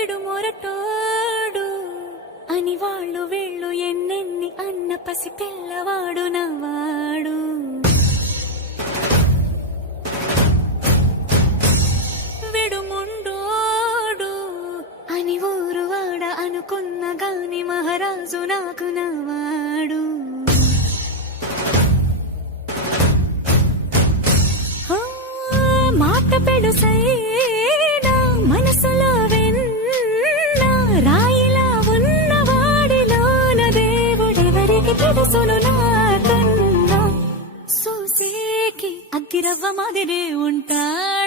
విడు మొరటోడు అని వాళ్ళు వీళ్ళు ఎన్నెన్ని అన్న పసి పిల్లవాడు నవాడు. విడు ముండోడు అని ఊరు వాడ అనుకున్న గాని మహారాజు నాకు నవాడు. మాట పెడుసైనా మనసులో వెన్న రాయిలా ఉన్నవాడిలోన దేవుడెవరికి తెలుసును నాకన్నా. సూసేకి అగ్గిరవ్వ మాదిరే ఉంటాడు.